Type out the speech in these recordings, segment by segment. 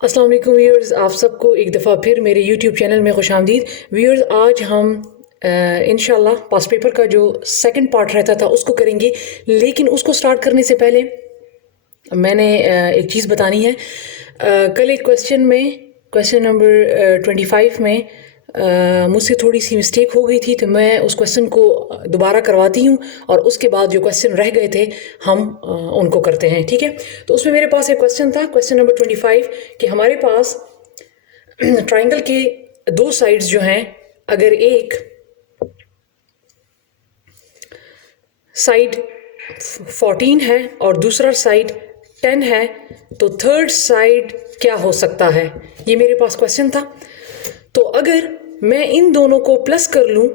अस्सलाम वालेकुम व्यूअर्स, आप सबको एक दफ़ा फिर मेरे यूट्यूब चैनल में खुशामदीद। व्यूअर्स, आज हम इंशाल्लाह पास्ट पेपर का जो सेकंड पार्ट रहता था उसको करेंगे, लेकिन उसको स्टार्ट करने से पहले मैंने एक चीज़ बतानी है। कल एक क्वेश्चन नंबर 25 में मुझसे थोड़ी सी मिस्टेक हो गई थी, तो मैं उस क्वेश्चन को दोबारा करवाती हूँ और उसके बाद जो क्वेश्चन रह गए थे हम उनको करते हैं, ठीक है। तो उसमें मेरे पास एक क्वेश्चन था, क्वेश्चन नंबर 25, कि हमारे पास ट्राइंगल के दो साइड्स जो हैं, अगर एक साइड 14 है और दूसरा साइड 10 है, तो थर्ड साइड क्या हो सकता है, ये मेरे पास क्वेश्चन था। तो अगर मैं इन दोनों को प्लस कर लूँ,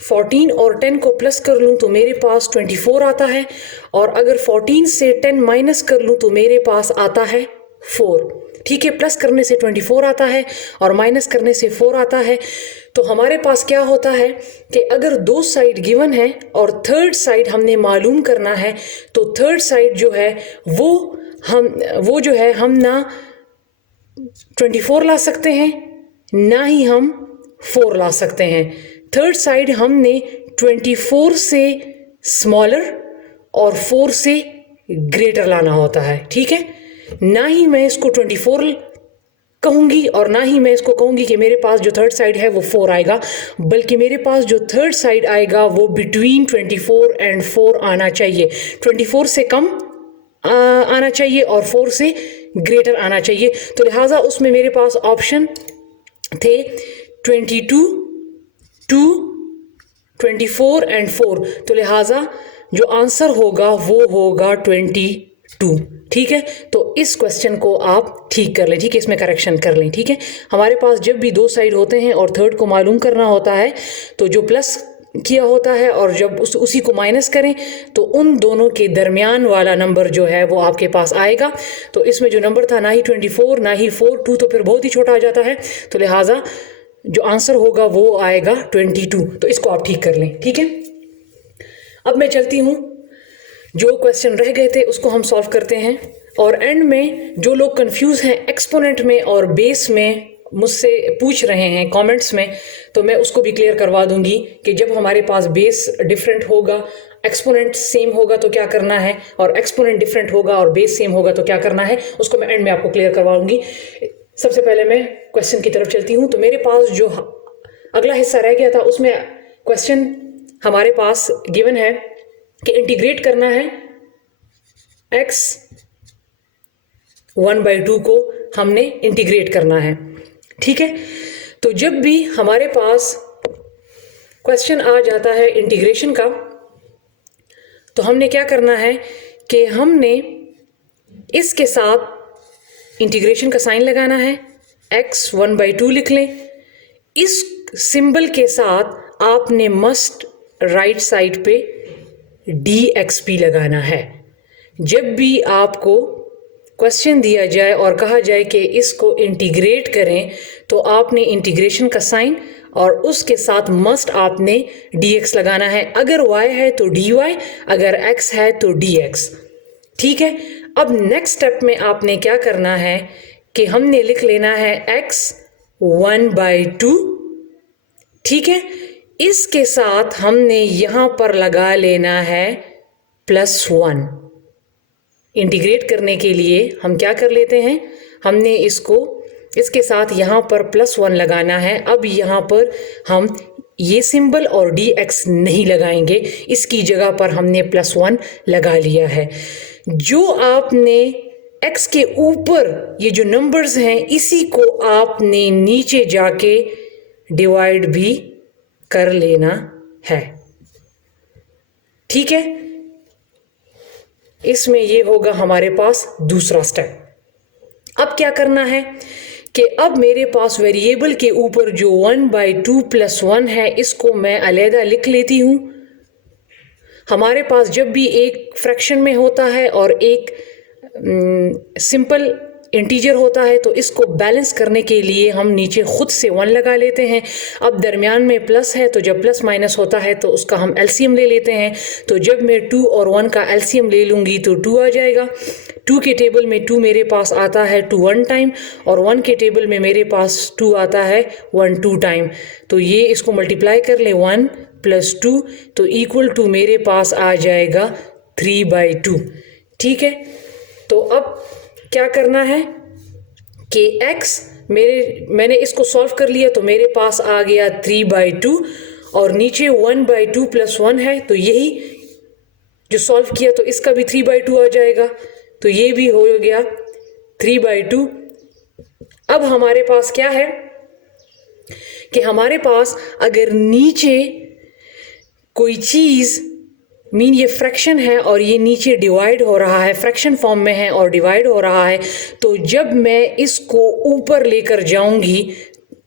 14 और 10 को प्लस कर लूँ तो मेरे पास 24 आता है, और अगर 14 से 10 माइनस कर लूँ तो मेरे पास आता है 4। ठीक है, प्लस करने से 24 आता है और माइनस करने से 4 आता है। तो हमारे पास क्या होता है कि अगर दो साइड गिवन है और थर्ड साइड हमने मालूम करना है, तो थर्ड साइड जो है वो जो है हम ना 24 ला सकते हैं, ना ही हम 4 ला सकते हैं। थर्ड साइड हमने 24 से स्मॉलर और 4 से ग्रेटर लाना होता है, ठीक है। ना ही मैं इसको 24 कहूँगी और ना ही मैं इसको कहूँगी कि मेरे पास जो थर्ड साइड है वो 4 आएगा, बल्कि मेरे पास जो थर्ड साइड आएगा वो बिटवीन 24 एंड 4 आना चाहिए। 24 से कम आना चाहिए और 4 से ग्रेटर आना चाहिए। तो लिहाजा उसमें मेरे पास ऑप्शन थे 22, 2, 24 एंड 4। तो लिहाजा जो आंसर होगा वो होगा 22, ठीक है। तो इस क्वेश्चन को आप ठीक कर लें, ठीक है, इसमें करेक्शन कर लें, ठीक है। हमारे पास जब भी दो साइड होते हैं और थर्ड को मालूम करना होता है, तो जो प्लस किया होता है और जब उसी को माइनस करें तो उन दोनों के दरमियान वाला नंबर जो है वो आपके पास आएगा। तो इसमें जो नंबर था ना ही 24 ना ही 4, 2 तो फिर बहुत ही छोटा आ जाता है, तो लिहाजा जो आंसर होगा वो आएगा 22। तो इसको आप ठीक कर लें, ठीक है। अब मैं चलती हूँ, जो क्वेश्चन रह गए थे उसको हम सॉल्व करते हैं, और एंड में जो लोग कंफ्यूज हैं एक्सपोनेंट में और बेस में मुझसे पूछ रहे हैं कमेंट्स में, तो मैं उसको भी क्लियर करवा दूंगी कि जब हमारे पास बेस डिफरेंट होगा, एक्सपोनेंट सेम होगा तो क्या करना है, और एक्सपोनेंट डिफरेंट होगा और बेस सेम होगा तो क्या करना है, उसको मैं एंड में आपको क्लियर करवाऊंगी। सबसे पहले मैं क्वेश्चन की तरफ चलती हूँ। तो मेरे पास जो अगला हिस्सा रह गया था उसमें क्वेश्चन हमारे पास गिवन है कि इंटीग्रेट करना है x 1/2 को, हमने इंटीग्रेट करना है, ठीक है। तो जब भी हमारे पास क्वेश्चन आ जाता है इंटीग्रेशन का, तो हमने क्या करना है कि हमने इसके साथ इंटीग्रेशन का साइन लगाना है, x 1/2 लिख लें। इस सिंबल के साथ आपने मस्ट राइट साइड पे dxp लगाना है। जब भी आपको क्वेश्चन दिया जाए और कहा जाए कि इसको इंटीग्रेट करें, तो आपने इंटीग्रेशन का साइन और उसके साथ मस्ट आपने dx लगाना है। अगर y है तो dy, अगर x है तो dx, ठीक है। अब नेक्स्ट स्टेप में आपने क्या करना है कि हमने लिख लेना है x 1/2, ठीक है। इसके साथ हमने यहां पर लगा लेना है +1। इंटीग्रेट करने के लिए हम क्या कर लेते हैं, हमने इसके साथ यहां पर +1 लगाना है। अब यहां पर हम ये सिंबल और dx नहीं लगाएंगे, इसकी जगह पर हमने +1 लगा लिया है। जो आपने x के ऊपर ये जो नंबर्स हैं, इसी को आपने नीचे जाके डिवाइड भी कर लेना है, ठीक है। इसमें ये होगा हमारे पास दूसरा स्टेप। अब क्या करना है कि अब मेरे पास वेरिएबल के ऊपर जो 1/2 + 1 है, इसको मैं अलहदा लिख लेती हूं। हमारे पास जब भी एक फ्रैक्शन में होता है और एक सिंपल इंटीजर होता है तो इसको बैलेंस करने के लिए हम नीचे खुद से 1 लगा लेते हैं। अब दरमियान में प्लस है तो जब प्लस माइनस होता है तो उसका हम एलसीएम ले लेते हैं। तो जब मैं 2 और 1 का एलसीएम ले लूँगी तो 2 आ जाएगा। 2 के टेबल में 2 मेरे पास आता है 2 1 टाइम और 1 के टेबल में मेरे पास 2 आता है 1 2 टाइम। तो ये इसको मल्टीप्लाई कर ले 1 + 2 तो इक्वल टू मेरे पास आ जाएगा 3/2। ठीक है, तो अब क्या करना है कि x मैंने इसको सॉल्व कर लिया तो मेरे पास आ गया 3/2 और नीचे 1/2 + 1 है तो यही जो सॉल्व किया तो इसका भी 3/2 आ जाएगा। तो ये भी हो गया 3/2। अब हमारे पास क्या है कि हमारे पास अगर नीचे कोई चीज़ ये फ्रैक्शन है और ये नीचे डिवाइड हो रहा है, फ्रैक्शन फॉर्म में है और डिवाइड हो रहा है, तो जब मैं इसको ऊपर लेकर जाऊंगी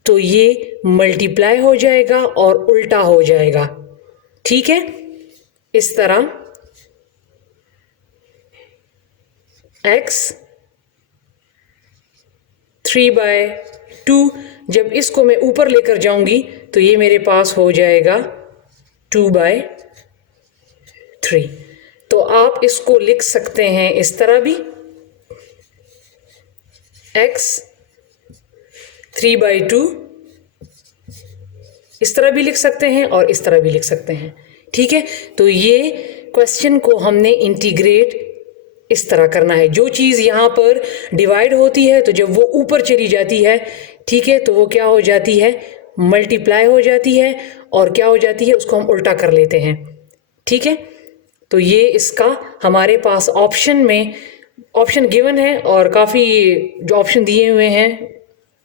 तो ये मल्टीप्लाई हो जाएगा और उल्टा हो जाएगा। ठीक है, इस तरह x 3/2 जब इसको मैं ऊपर लेकर जाऊंगी तो ये मेरे पास हो जाएगा 2/3। तो आप इसको लिख सकते हैं इस तरह भी, x 3/2 इस तरह भी लिख सकते हैं और इस तरह भी लिख सकते हैं। ठीक है, तो ये क्वेश्चन को हमने इंटीग्रेट इस तरह करना है। जो चीज़ यहाँ पर डिवाइड होती है तो जब वो ऊपर चली जाती है, ठीक है, तो वो क्या हो जाती है, मल्टीप्लाई हो जाती है और क्या हो जाती है, उसको हम उल्टा कर लेते हैं। ठीक है, तो ये इसका हमारे पास ऑप्शन गिवन है और काफ़ी जो ऑप्शन दिए हुए हैं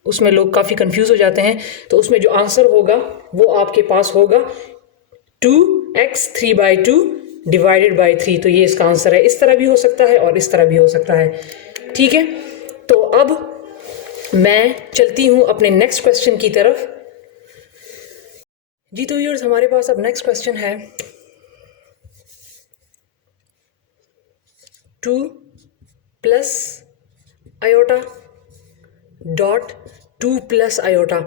उसमें लोग काफ़ी कंफ्यूज हो जाते हैं। तो उसमें जो आंसर होगा वो आपके पास होगा 2x 3/2 / 3। तो ये इसका आंसर है। इस तरह भी हो सकता है और इस तरह भी हो सकता है। ठीक है, तो अब मैं चलती हूँ अपने नेक्स्ट क्वेश्चन की तरफ। जी तो व्यूअर्स, हमारे पास अब नेक्स्ट क्वेश्चन है 2 + आयोटा डॉट 2 + आयोटा।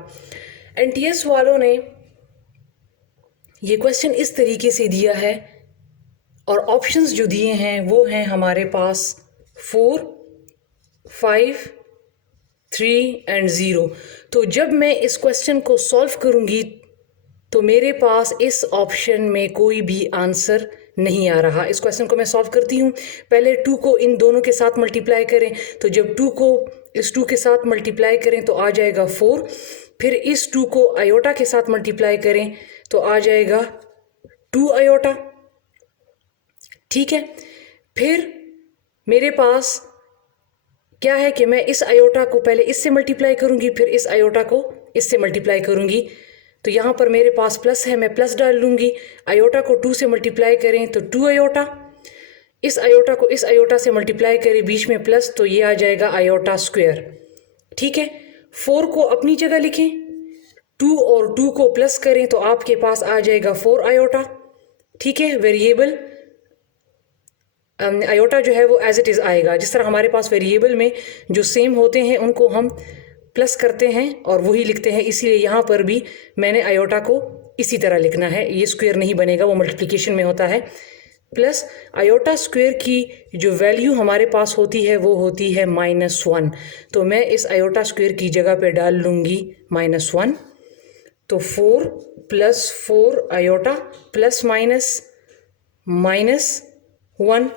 एनटीएस वालों ने ये क्वेश्चन इस तरीके से दिया है और ऑप्शंस जो दिए हैं वो हैं हमारे पास 4 5 3 और 0। तो जब मैं इस क्वेश्चन को सॉल्व करूंगी तो मेरे पास इस ऑप्शन में कोई भी आंसर नहीं आ रहा। इस क्वेश्चन को मैं सॉल्व करती हूँ। पहले 2 को इन दोनों के साथ मल्टीप्लाई करें, तो जब 2 को इस 2 के साथ मल्टीप्लाई करें तो आ जाएगा 4। फिर इस 2 को आयोटा के साथ मल्टीप्लाई करें तो आ जाएगा 2 आयोटा। ठीक है, फिर मेरे पास क्या है कि मैं इस आयोटा को पहले इससे मल्टीप्लाई करूंगी, फिर इस आयोटा को इससे मल्टीप्लाई करूंगी। तो यहाँ पर मेरे पास प्लस है, मैं प्लस डाल लूँगी। आयोटा को 2 से मल्टीप्लाई करें तो 2 आयोटा, इस आयोटा को इस आयोटा से मल्टीप्लाई करें, बीच में प्लस, तो ये आ जाएगा आयोटा स्क्वायर। ठीक है, 4 को अपनी जगह लिखें, 2 और 2 को प्लस करें तो आपके पास आ जाएगा 4 आयोटा। ठीक है, वेरिएबल आयोटा जो है वो एज इट इज़ आएगा। जिस तरह हमारे पास वेरिएबल में जो सेम होते हैं उनको हम प्लस करते हैं और वही लिखते हैं, इसीलिए यहाँ पर भी मैंने आयोटा को इसी तरह लिखना है। ये स्क्वायर नहीं बनेगा, वो मल्टीप्लिकेशन में होता है। प्लस आयोटा स्क्वायर की जो वैल्यू हमारे पास होती है वो होती है -1। तो मैं इस आयोटा स्क्वायर की जगह पे डाल लूँगी -1। तो 4 + 4 आयोटा प्लस माइनस -1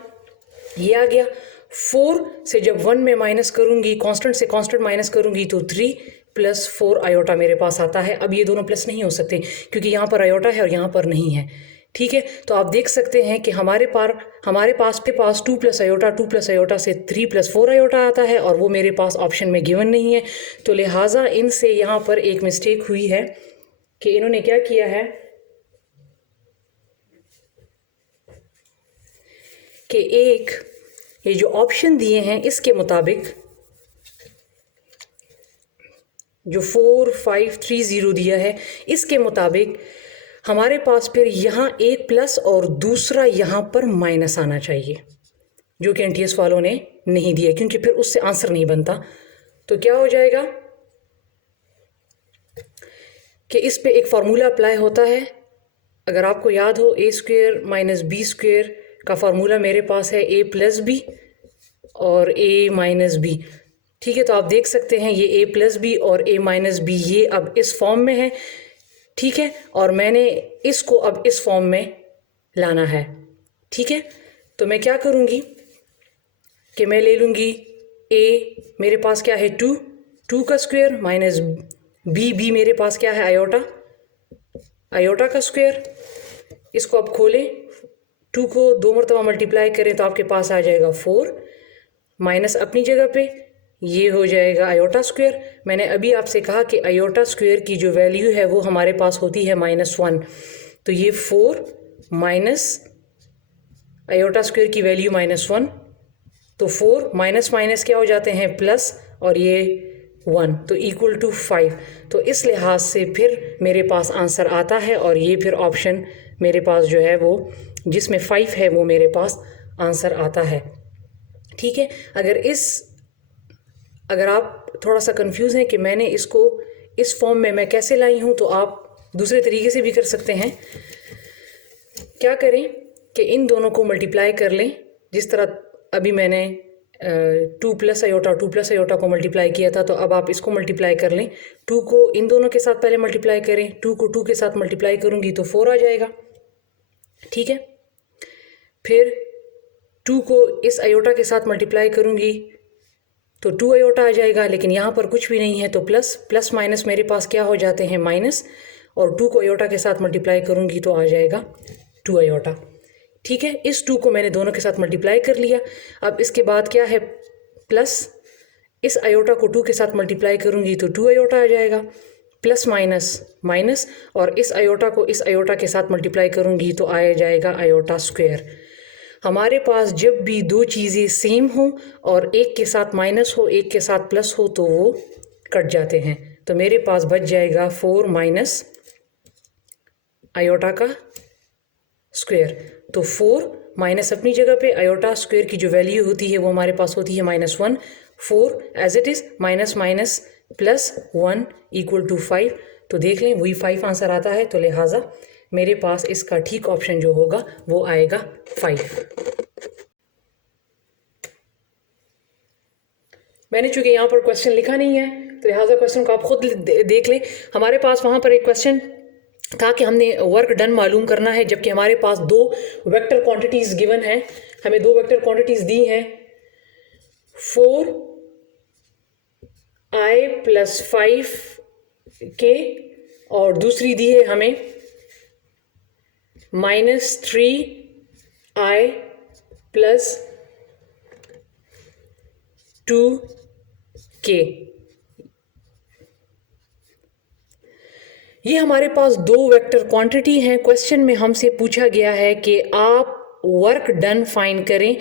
ये आ गया। 4 से जब 1 में माइनस करूंगी, कांस्टेंट से कांस्टेंट माइनस करूंगी तो 3 + 4 आयोटा मेरे पास आता है। अब ये दोनों प्लस नहीं हो सकते क्योंकि यहाँ पर आयोटा है और यहाँ पर नहीं है। ठीक है, तो आप देख सकते हैं कि हमारे पास 2 + आयोटा, 2 + आयोटा से 3 + 4 आयोटा आता है और वो मेरे पास ऑप्शन में गिवन नहीं है। तो लिहाजा इनसे यहाँ पर एक मिस्टेक हुई है कि इन्होंने क्या किया है कि ये जो ऑप्शन दिए हैं इसके मुताबिक जो 4 5 3 0 दिया है इसके मुताबिक हमारे पास फिर यहाँ एक प्लस और दूसरा यहाँ पर माइनस आना चाहिए, जो कि एनटीएस वालों ने नहीं दिया, क्योंकि फिर उससे आंसर नहीं बनता। तो क्या हो जाएगा कि इस पे एक फार्मूला अप्लाई होता है। अगर आपको याद हो, ए स्क्वेयर माइनस बी स्क्वेयर का फार्मूला मेरे पास है ए प्लस बी और ए माइनस बी। ठीक है, तो आप देख सकते हैं ये ए प्लस बी और ए माइनस बी ये अब इस फॉर्म में है। ठीक है, और मैंने इसको अब इस फॉर्म में लाना है। ठीक है, तो मैं क्या करूँगी कि मैं ले लूँगी ए, मेरे पास क्या है 2, 2 का स्क्वायर माइनस बी मेरे पास क्या है आयोटा, आयोटा का स्क्वायर। इसको आप खोलें, 2 को 2 मरतबा मल्टीप्लाई करें तो आपके पास आ जाएगा 4 माइनस अपनी जगह पे ये हो जाएगा आयोटा स्क्वायर। मैंने अभी आपसे कहा कि आयोटा स्क्वायर की जो वैल्यू है वो हमारे पास होती है -1, तो ये 4 माइनस आयोटा स्क्वायर की वैल्यू -1, तो 4 माइनस माइनस क्या हो जाते हैं प्लस, और ये 1, तो इक्वल टू 5। तो इस लिहाज से फिर मेरे पास आंसर आता है, और ये फिर ऑप्शन मेरे पास जो है वो जिसमें 5 है वो मेरे पास आंसर आता है। ठीक है, अगर आप थोड़ा सा कंफ्यूज हैं कि मैंने इसको इस फॉर्म में मैं कैसे लाई हूँ, तो आप दूसरे तरीके से भी कर सकते हैं। क्या करें कि इन दोनों को मल्टीप्लाई कर लें, जिस तरह अभी मैंने 2 प्लस आयोटा को मल्टीप्लाई किया था, तो अब आप इसको मल्टीप्लाई कर लें। 2 को इन दोनों के साथ पहले मल्टीप्लाई करें, 2 को 2 के साथ मल्टीप्लाई करूँगी तो 4 आ जाएगा। ठीक है, फिर 2 को इस आयोटा के साथ मल्टीप्लाई करूँगी तो 2 आयोटा आ जाएगा, लेकिन यहाँ पर कुछ भी नहीं है तो प्लस माइनस मेरे पास क्या हो जाते हैं माइनस, और 2 को आयोटा के साथ मल्टीप्लाई करूँगी तो आ जाएगा 2 आयोटा। ठीक है, इस 2 को मैंने दोनों के साथ मल्टीप्लाई कर लिया। अब इसके बाद क्या है प्लस, इस आयोटा को 2 के साथ मल्टीप्लाई करूँगी तो 2 आयोटा आ जाएगा, प्लस माइनस माइनस, और इस आयोटा को इस आयोटा के साथ मल्टीप्लाई करूँगी तो आ जाएगा आयोटा स्क्वायर। हमारे पास जब भी दो चीज़ें सेम हो और एक के साथ माइनस हो एक के साथ प्लस हो तो वो कट जाते हैं। तो मेरे पास बच जाएगा 4 माइनस आयोटा का स्क्वायर। तो 4 माइनस अपनी जगह पे, आयोटा स्क्वायर की जो वैल्यू होती है वो हमारे पास होती है -1, 4 as it is, minus minus plus 1 equal to 5। तो देख लें वही 5 आंसर आता है, तो लिहाजा मेरे पास इसका ठीक ऑप्शन जो होगा वो आएगा 5। मैंने चूंकि यहाँ पर क्वेश्चन लिखा नहीं है तो लिहाजा क्वेश्चन को आप खुद देख लें। हमारे पास वहाँ पर एक क्वेश्चन था कि हमने वर्क डन मालूम करना है, जबकि हमारे पास 2 वेक्टर क्वांटिटीज़ गिवन हैं। हमें 2 वेक्टर क्वांटिटीज़ दी हैं 4i + 5k, और दूसरी दी है हमें -3i + 2k। ये हमारे पास 2 वेक्टर क्वांटिटी हैं। क्वेश्चन में हमसे पूछा गया है कि आप वर्क डन फाइंड करें,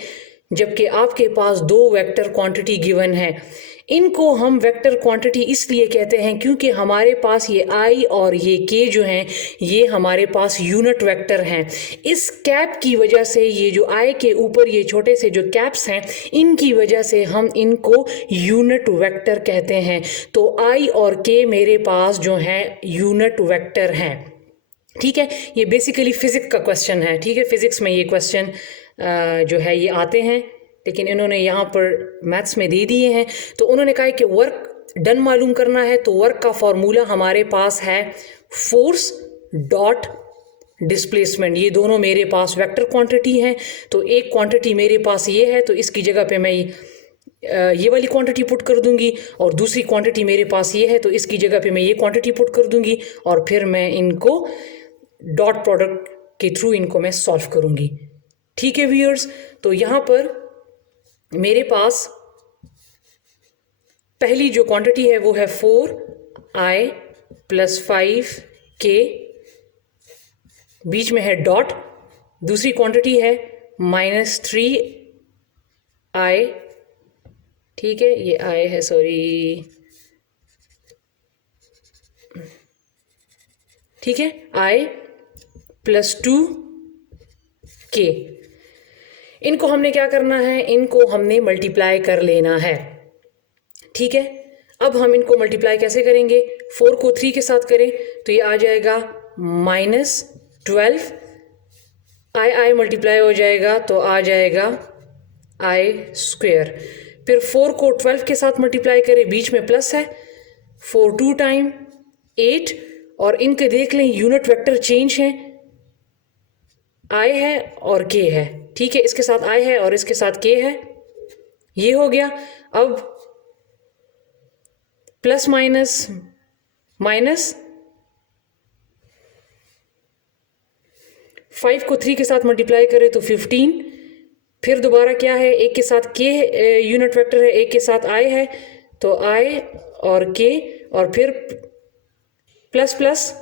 जबकि आपके पास 2 वेक्टर क्वांटिटी गिवन है। इनको हम वेक्टर क्वांटिटी इसलिए कहते हैं क्योंकि हमारे पास ये i और ये k जो हैं ये हमारे पास यूनिट वेक्टर हैं। इस कैप की वजह से, ये जो i के ऊपर ये छोटे से जो कैप्स हैं इनकी वजह से हम इनको यूनिट वेक्टर कहते हैं। तो i और k मेरे पास जो हैं यूनिट वेक्टर हैं। ठीक है, ये बेसिकली फिजिक्स का क्वेश्चन है। ठीक है, फिजिक्स में ये क्वेश्चन जो है ये आते हैं, लेकिन इन्होंने यहाँ पर मैथ्स में दे दिए हैं। तो उन्होंने कहा है कि वर्क डन मालूम करना है, तो वर्क का फॉर्मूला हमारे पास है फोर्स डॉट डिस्प्लेसमेंट। ये दोनों मेरे पास वेक्टर क्वांटिटी हैं। तो एक क्वांटिटी मेरे पास ये है, तो इसकी जगह पे मैं ये वाली क्वांटिटी पुट कर दूंगी, और दूसरी क्वांटिटी मेरे पास ये है तो इसकी जगह पे मैं ये क्वांटिटी पुट कर दूंगी, और फिर मैं इनको डॉट प्रोडक्ट के थ्रू इनको मैं सॉल्व करूंगी। ठीक है व्यूअर्स, तो यहाँ पर मेरे पास पहली जो क्वांटिटी है वो है 4i + 5k, बीच में है डॉट। दूसरी क्वांटिटी है -3i, ठीक है, ये i है, सॉरी, ठीक है, i + 2k। इनको हमने क्या करना है, इनको हमने मल्टीप्लाई कर लेना है, ठीक है। अब हम इनको मल्टीप्लाई कैसे करेंगे, 4 को 3 के साथ करें तो ये आ जाएगा -12, आई मल्टीप्लाई हो जाएगा तो आ जाएगा i²। फिर 4 को 12 के साथ मल्टीप्लाई करें, बीच में प्लस है, 4 2 टाइम 8, और इनके देख लें यूनिट वेक्टर चेंज है, i है और k है, ठीक है। इसके साथ i है और इसके साथ k है, ये हो गया। अब प्लस माइनस माइनस, 5 को 3 के साथ मल्टीप्लाई करें तो 15, फिर दोबारा क्या है, एक के साथ k यूनिट वेक्टर है, एक के साथ i है, तो i और k, और फिर प्लस प्लस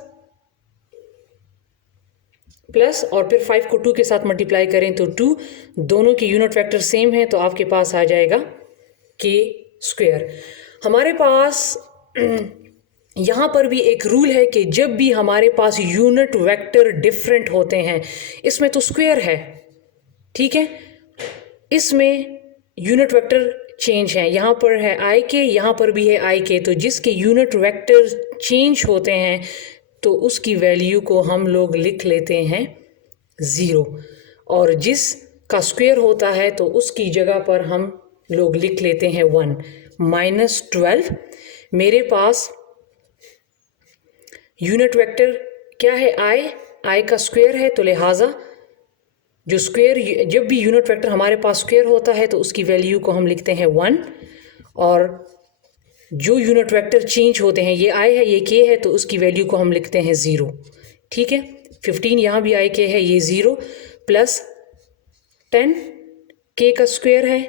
प्लस, और फिर 5 को 2 के साथ मल्टीप्लाई करें तो 2, दोनों की यूनिट वेक्टर सेम है तो आपके पास आ जाएगा k²। हमारे पास यहाँ पर भी एक रूल है कि जब भी हमारे पास यूनिट वेक्टर डिफरेंट होते हैं, इसमें तो स्क्वायर है, ठीक है, इसमें यूनिट वेक्टर चेंज है, यहाँ पर है ik, यहाँ पर भी है ik, तो जिसके यूनिट वेक्टर चेंज होते हैं तो उसकी वैल्यू को हम लोग लिख लेते हैं 0, और जिस का स्क्वायर होता है तो उसकी जगह पर हम लोग लिख लेते हैं 1। -12 मेरे पास यूनिट वेक्टर क्या है, i का स्क्वायर है, तो लिहाजा जो स्क्वायर, जब भी यूनिट वेक्टर हमारे पास स्क्वायर होता है तो उसकी वैल्यू को हम लिखते हैं 1, और जो यूनिट वेक्टर चेंज होते हैं, ये i है ये k है, तो उसकी वैल्यू को हम लिखते हैं 0, ठीक है। 15 यहाँ भी ik है, ये 0 प्लस 10 k का स्क्वायर है,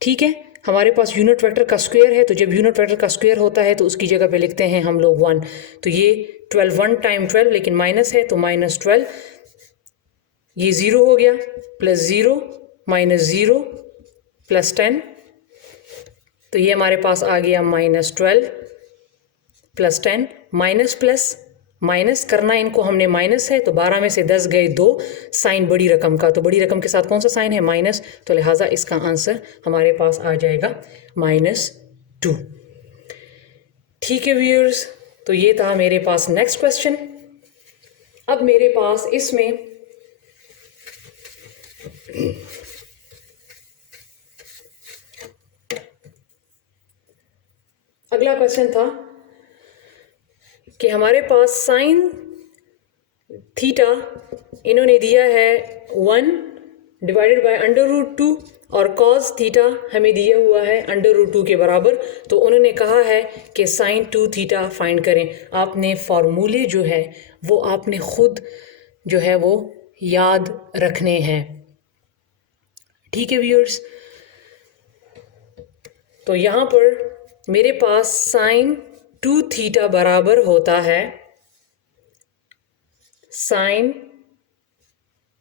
ठीक है। हमारे पास यूनिट वेक्टर का स्क्वायर है, तो जब यूनिट वेक्टर का स्क्वायर होता है तो उसकी जगह पे लिखते हैं हम लोग 1, तो ये 12 1 टाइम 12, लेकिन माइनस है तो -12, ये 0 हो गया, प्लस 0 -0 प्लस 10, तो ये हमारे पास आ गया -12 प्लस 10, माइनस प्लस माइनस करना इनको हमने माइनस है, तो 12 में से 10 गए 2, साइन बड़ी रकम का, तो बड़ी रकम के साथ कौन सा साइन है, माइनस, तो लिहाजा इसका आंसर हमारे पास आ जाएगा -2, ठीक है व्यूअर्स। तो ये था मेरे पास नेक्स्ट क्वेश्चन। अब मेरे पास इसमें अगला क्वेश्चन था कि हमारे पास साइन थीटा इन्होंने दिया है 1 डिवाइडेड बाय √2, और कॉस थीटा हमें दिया हुआ है √2 के बराबर, तो उन्होंने कहा है कि साइन 2 थीटा फाइंड करें। आपने फार्मूले जो है वो आपने खुद जो है वो याद रखने हैं, ठीक है व्यूअर्स। तो यहाँ पर मेरे पास साइन 2 थीटा बराबर होता है साइन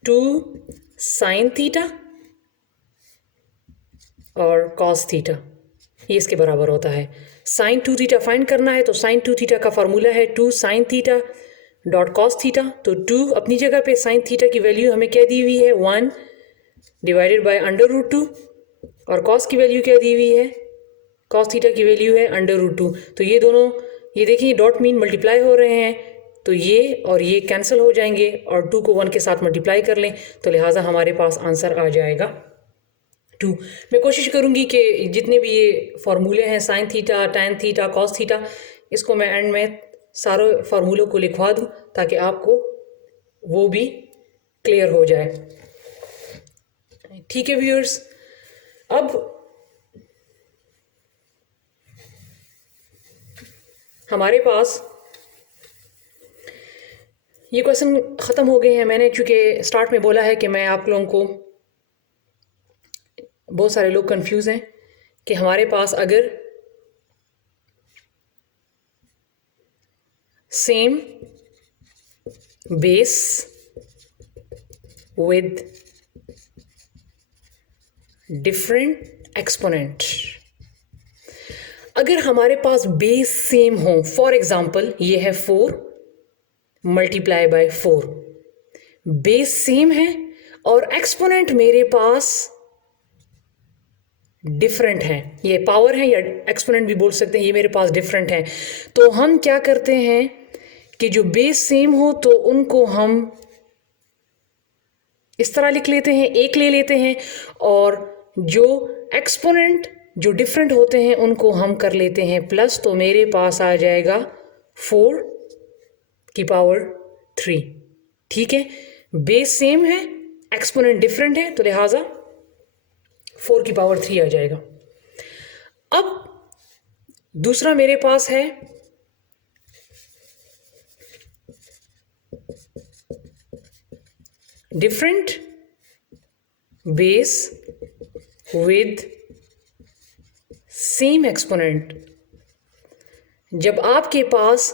2 साइन थीटा और कॉस थीटा, ये इसके बराबर होता है। साइन 2 थीटा फाइंड करना है तो साइन 2 थीटा का फार्मूला है 2 sine theta dot cos theta, तो 2 अपनी जगह पे, साइन थीटा की वैल्यू हमें क्या दी हुई है 1 डिवाइडेड बाय √2, और कॉस की वैल्यू क्या दी हुई है, कॉस थीटा की वैल्यू है √2, तो ये दोनों, ये देखिए डॉट मीन मल्टीप्लाई हो रहे हैं, तो ये और ये कैंसिल हो जाएंगे, और 2 को 1 के साथ मल्टीप्लाई कर लें, तो लिहाजा हमारे पास आंसर आ जाएगा 2। मैं कोशिश करूँगी कि जितने भी ये फार्मूले हैं, sine theta, tan theta, cos theta, इसको मैं एंड में सारे फार्मूलों को लिखवा दूँ ताकि आपको वो भी क्लियर हो जाए, ठीक है व्यूअर्स। अब हमारे पास ये क्वेश्चन ख़त्म हो गए हैं। मैंने चूँकि स्टार्ट में बोला है कि मैं आप लोगों को, बहुत सारे लोग कंफ्यूज हैं कि हमारे पास अगर same base with different exponent, अगर हमारे पास बेस सेम हो, फॉर एग्जांपल ये है 4 मल्टीप्लाई बाय 4, बेस सेम है और एक्सपोनेंट मेरे पास डिफरेंट हैं, ये पावर है या एक्सपोनेंट भी बोल सकते हैं, ये मेरे पास डिफरेंट है। तो हम क्या करते हैं कि जो बेस सेम हो तो उनको हम इस तरह लिख लेते हैं, एक ले लेते हैं, और जो एक्सपोनेंट जो डिफरेंट होते हैं उनको हम कर लेते हैं प्लस। तो मेरे पास आ जाएगा 4 की पावर 3। ठीक है, बेस सेम है, एक्सपोनेंट डिफरेंट है, तो लिहाजा 4 की पावर 3 आ जाएगा। अब दूसरा मेरे पास है different base with same exponent. जब आपके पास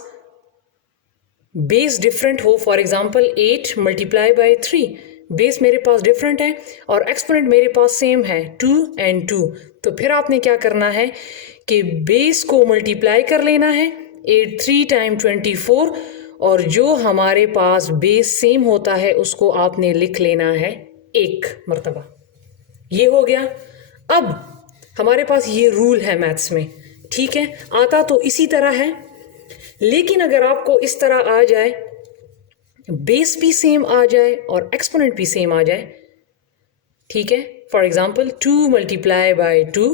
बेस डिफरेंट हो, for example 8 multiply by 3, base मेरे पास डिफरेंट है और एक्सपोनेंट मेरे पास सेम है 2 and 2, तो फिर आपने क्या करना है कि बेस को मल्टीप्लाई कर लेना है 8 3 टाइम 24, और जो हमारे पास बेस सेम होता है उसको आपने लिख लेना है 1 मरतबा। ये हो गया। अब हमारे पास ये रूल है मैथ्स में, ठीक है, आता तो इसी तरह है, लेकिन अगर आपको इस तरह आ जाए, बेस भी सेम आ जाए और एक्सपोनेंट भी सेम आ जाए, ठीक है, फॉर एग्जांपल 2 मल्टीप्लाई बाय 2,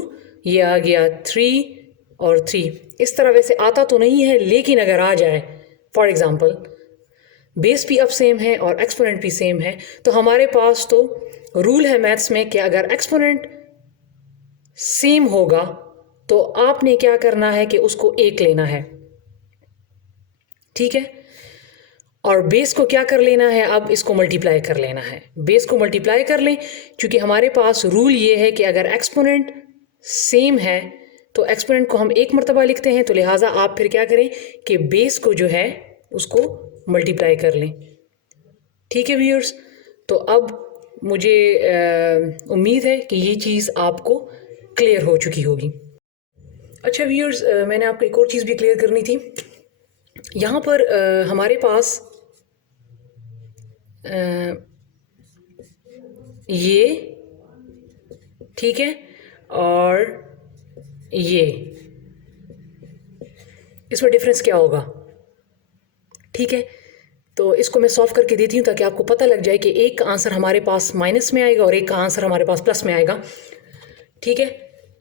ये आ गया 3 और 3। इस तरह वैसे आता तो नहीं है, लेकिन अगर आ जाए, फॉर एग्जांपल बेस भी अब सेम है और एक्सपोनेंट भी सेम है, तो हमारे पास तो रूल है मैथ्स में कि अगर एक्सपोनेंट सेम होगा तो आपने क्या करना है कि उसको 1 लेना है, ठीक है, और बेस को क्या कर लेना है, अब इसको मल्टीप्लाई कर लेना है, बेस को मल्टीप्लाई कर लें, क्योंकि हमारे पास रूल ये है कि अगर एक्सपोनेंट सेम है तो एक्सपोनेंट को हम 1 मरतबा लिखते हैं, तो लिहाजा आप फिर क्या करें कि बेस को जो है उसको मल्टीप्लाई कर लें। ठीक है व्यूअर्स, तो अब मुझे उम्मीद है कि ये चीज़ आपको क्लियर हो चुकी होगी। अच्छा व्यूअर्स, मैंने आपको एक और चीज़ भी क्लियर करनी थी। यहाँ पर हमारे पास ये, ठीक है, और ये, इसमें डिफरेंस क्या होगा, ठीक है, तो इसको मैं सॉल्व करके देती हूँ ताकि आपको पता लग जाए कि एक का आंसर हमारे पास माइनस में आएगा और एक का आंसर हमारे पास प्लस में आएगा। ठीक है,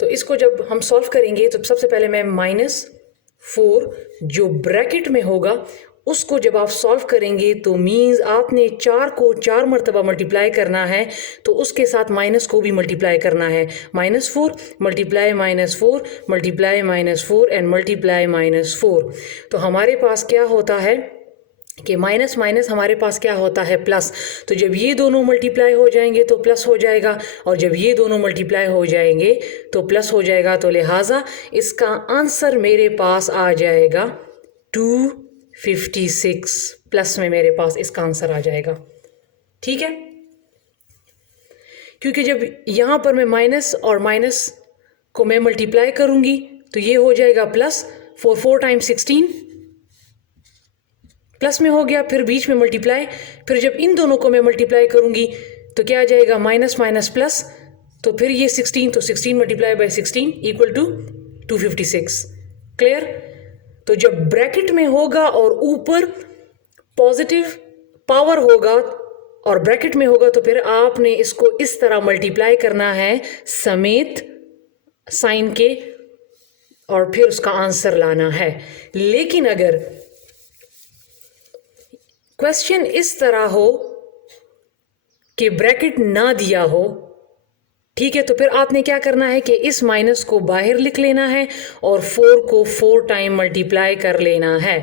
तो इसको जब हम सॉल्व करेंगे तो सबसे पहले मैं -4 जो ब्रैकेट में होगा उसको जब आप सॉल्व करेंगे तो मीन्स आपने 4 को 4 मरतबा मल्टीप्लाई करना है, तो उसके साथ माइनस को भी मल्टीप्लाई करना है, -4 मल्टीप्लाई -4 मल्टीप्लाई -4 एंड मल्टीप्लाई -4। तो हमारे पास क्या होता है कि माइनस माइनस हमारे पास क्या होता है प्लस, तो जब ये दोनों मल्टीप्लाई हो जाएंगे तो प्लस हो जाएगा, और जब ये दोनों मल्टीप्लाई हो जाएंगे तो प्लस हो जाएगा, तो लिहाजा इसका आंसर मेरे पास आ जाएगा 256, प्लस में मेरे पास इसका आंसर आ जाएगा। ठीक है, क्योंकि जब यहाँ पर मैं माइनस और माइनस को मैं मल्टीप्लाई करूँगी तो ये हो जाएगा प्लस, 4 टाइम्स 16 प्लस में हो गया, फिर बीच में मल्टीप्लाई, फिर जब इन दोनों को मैं मल्टीप्लाई करूँगी तो क्या आ जाएगा, माइनस माइनस प्लस, तो फिर ये 16, तो 16 multiply by 16 equal to 256। Clear? तो जब ब्रैकेट में होगा और ऊपर पॉजिटिव पावर होगा और ब्रैकेट में होगा तो फिर आपने इसको इस तरह मल्टीप्लाई करना है समेत साइन के, और फिर उसका आंसर लाना है। लेकिन अगर क्वेश्चन इस तरह हो कि ब्रैकेट ना दिया हो, ठीक है, तो फिर आपने क्या करना है कि इस माइनस को बाहर लिख लेना है और 4 को 4 टाइम मल्टीप्लाई कर लेना है।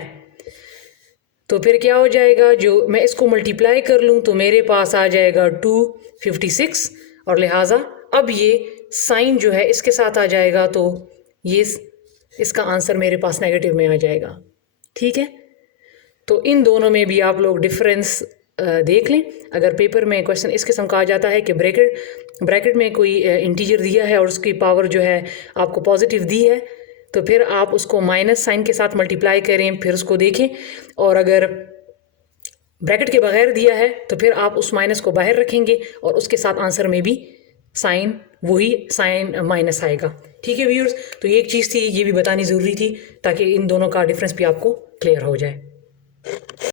तो फिर क्या हो जाएगा, जो मैं इसको मल्टीप्लाई कर लूँ तो मेरे पास आ जाएगा 256, और लिहाजा अब ये साइन जो है इसके साथ आ जाएगा, तो ये इसका आंसर मेरे पास नेगेटिव में आ जाएगा। ठीक है, तो इन दोनों में भी आप लोग डिफरेंस देख लें। अगर पेपर में क्वेश्चन इस किस्म का आ जाता है कि ब्रैकेट में कोई इंटीजर दिया है और उसकी पावर जो है आपको पॉजिटिव दी है, तो फिर आप उसको माइनस साइन के साथ मल्टीप्लाई करें, फिर उसको देखें, और अगर ब्रैकेट के बगैर दिया है तो फिर आप उस माइनस को बाहर रखेंगे और उसके साथ आंसर में भी साइन वही साइन माइनस आएगा। ठीक है व्यूअर्स, तो ये एक चीज़ थी, ये भी बतानी ज़रूरी थी ताकि इन दोनों का डिफरेंस भी आपको क्लियर हो जाए।